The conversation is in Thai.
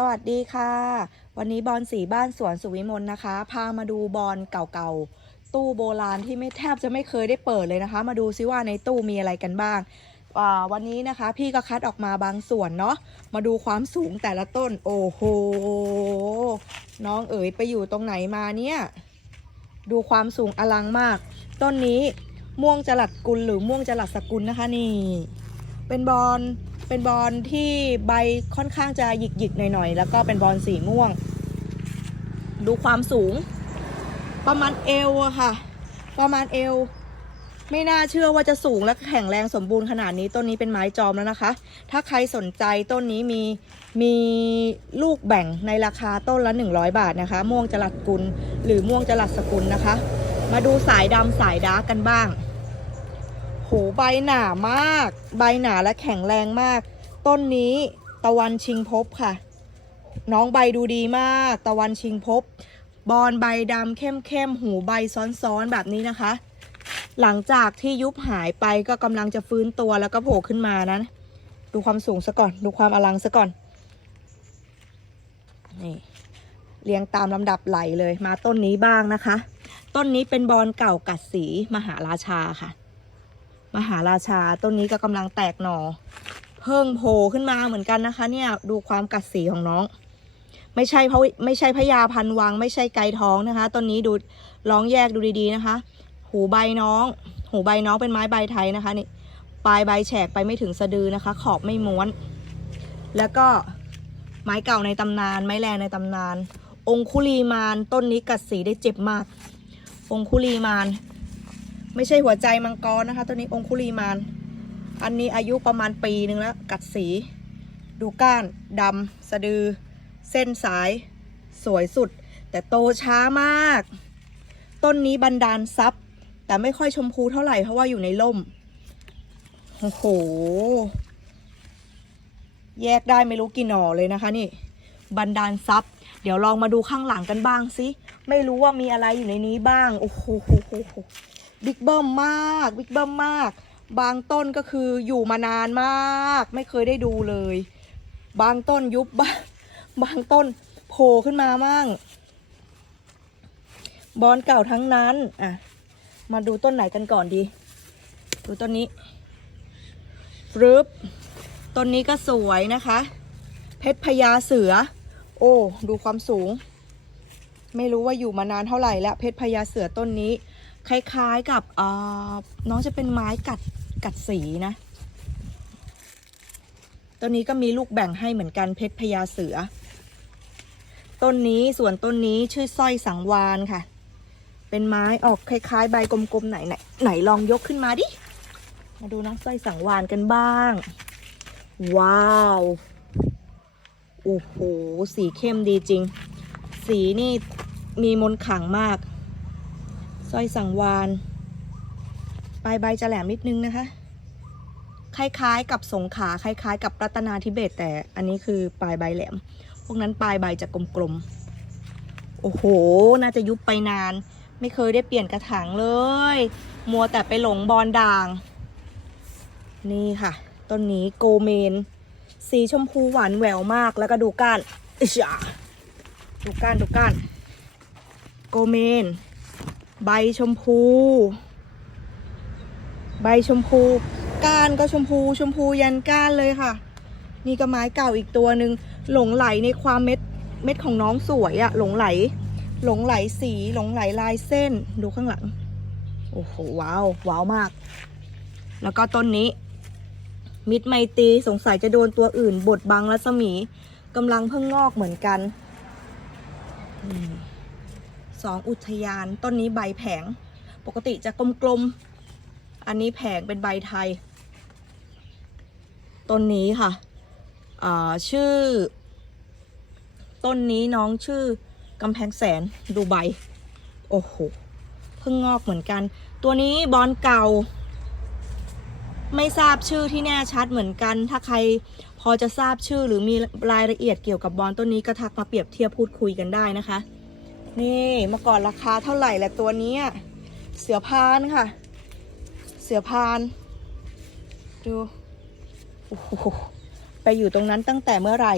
สวัสดีค่ะ วันนี้บอลสีบ้านสวนสุวิมลนะคะ พามาดูบอลเก่าๆ ตู้โบราณที่ไม่แทบจะไม่เคยได้เปิดเลยนะคะ มาดูซิว่าในตู้มีอะไรกันบ้างาวันนี้นะคะ พี่ก็คัดออกมาบางส่วนเนาะ มาดูความสูงแต่ละต้น โอ้โห น้องเอ๋ยไปอยู่ตรงไหนมาเนี่ย ดูความสูงอลังมาก ต้นนี้ม่วงจรัดกุลหรือม่วงจรัดสกุลนะคะนี่ เป็นบอลเป็นบอลที่ใบค่อนข้างจะหยิกหยิกหน่อยๆ แล้วก็เป็นบอลสีม่วง ดูความสูง ประมาณเอวอะค่ะ ประมาณเอว ไม่น่าเชื่อว่าจะสูงและแข็งแรงสมบูรณ์ขนาดนี้ต้นนี้เป็นไม้จอมแล้วนะคะ ถ้าใครสนใจต้นนี้มีมีลูกแบ่งในราคาต้นละ 100 บาทนะคะ ม่วงจรัดกุล หรือม่วงจรัดสกุลนะคะ มาดูสายดำสายดาร์กกันบ้าง หใบหนามาก ใบหนาและแข็งแรงมาก ต้นนี้ตะวันชิงภพค่ะ น้องใบดูดีมาก ตะวันชิงพบบอลใบดำเข้มเข้มๆหูใบซ้อนๆแบบนี้นะคะ หลังจากที่ยุบหายไปก็กำลังจะฟื้นตัวแล้วก็โผล่ขึ้นมานะดูความสูงซะก่อน ดูความอลังซะก่อนนี่เรียงตามลำดับไหลเลยมาต้นนี้บ้างนะคะ ต้นนี้เป็นบอลเก่ากัดสีมหาราชาค่ะ มหาราชาต้นนี้ก็กำลังแตกหน่อ เพิ่งโผล่ขึ้นมาเหมือนกันนะคะ เนี่ยดูความกัดสีของน้อง ไม่ใช่เพราะไม่ใช่พญาพันวัง ไม่ใช่ไก่ท้องนะคะต้นนี้ดูร้องแยกดูดีๆนะคะ หูใบน้อง หูใบน้องเป็นไม้ใบไทยนะคะนี่ปลายใบแฉกไปไม่ถึงสะดือนะคะ ขอบไม่ม้วน แล้วก็ไม้เก่าในตำนาน ไม้แรงในตำนาน องคุลีมานต้นนี้กัดสีได้เจ็บมาก องคุลีมาน ไม่ใช่หัวใจมังกรนะคะ ตัวนี้องคุลีมาน อันนี้อายุประมาณปีหนึ่งแล้ว กัดสี ดูก้านดำสะดือ เส้นสาย สวยสุด แต่โตช้ามาก ต้นนี้บันดาลซับแต่ไม่ค่อยชมพูเท่าไหร่เพราะว่าอยู่ในร่ม โอ้โห แยกได้ไม่รู้กี่หน่อเลยนะคะนี่ บันดาลซับเดี๋ยวลองมาดูข้างหลังกันบ้างสิ ไม่รู้ว่ามีอะไรอยู่ในนี้บ้าง โอ้โห บิ๊กเบิ้มมากบิ๊กเบิ้มมาก บางต้นก็คืออยู่มานานมาก ไม่เคยได้ดูเลย บางต้นยุบบ้างบางต้นโผล่ขึ้นมามั่งบอลเก่าทั้งนั้นอะมาดูต้นไหนกันก่อนดี ดูต้นนี้ฟรึบต้นนี้ก็สวยนะคะ เพชรพญาเสือ โอ้ ดูความสูง ไม่รู้ว่าอยู่มานานเท่าไหร่แล้ว เพชรพญาเสือต้นนี้ คล้ายๆกับน้องจะเป็นไม้กัดกัดสีนะ ต้นนี้ก็มีลูกแบ่งให้เหมือนกันเพชรพญาเสือ ต้นนี้ส่วนต้นนี้ชื่อสร้อยสังวานค่ะ เป็นไม้ออกคล้ายๆ ใบกลมๆไหนไหนไหนลองยกขึ้นมาดิ มาดูน้องสร้อยสังวานกันบ้าง ว้าวโอ้โหสีเข้มดีจริง สีนี่มีมนขังมาก สร้อยสังวานปลายใบจะแหลมนิดนึงนะคะ คล้ายๆ กับสงขาคล้าย ๆ กับรัตนาธิเบศแต่อันนี้คือปลายใบแหลม พวกนั้นปลายใบจะกลมๆ โอ้โห น่าจะยุบไปนาน ไม่เคยได้เปลี่ยนกระถางเลย มัวแต่ไปหลงบอลด่าง นี่ค่ะ ต้นนี้โกเมน สีชมพูหวานแหววมากแล้วก็ดูก้านอิชาดูก้านดูก้าน โกเมน ใบชมพู ใบชมพู ก้านก็ชมพูชมพูยันก้านเลยค่ะ นี่ก็ไม้เก่าอีกตัวหนึ่งหลงไหลในความเม็ดเม็ดของน้องสวยอะหลงไหล หลงไหลสีหลงไหลลายเส้นดูข้างหลัง โอ้โหว้าวว้าวมาก แล้วก็ต้นนี้ มิดไมตีสงสัยจะโดนตัวอื่นบดบังรัศมีกำลังเพิ่งงอกเหมือนกัน อืม สองอุทยาน ต้นนี้ใบแผง ปกติจะกลมๆ อันนี้แผงเป็นใบไทย ต้นนี้ค่ะชื่อ ต้นนี้น้องชื่อกำแพงแสนดูใบ โอ้โห เพิ่งงอกเหมือนกัน ตัวนี้บอลเก่า ไม่ทราบชื่อที่แน่ชัดเหมือนกัน ถ้าใครพอจะทราบชื่อหรือมีรายละเอียดเกี่ยวกับบอลต้นนี้ก็ทักมาเปรียบเทียบพูดคุยกันได้นะคะ นี่เมื่อก่อนราคาเท่าไหร่แหละตัวนี้เสือพานค่ะ เสือพาน ดูโอ้โหไปอยู่ตรงนั้นตั้งแต่เมื่อไหร่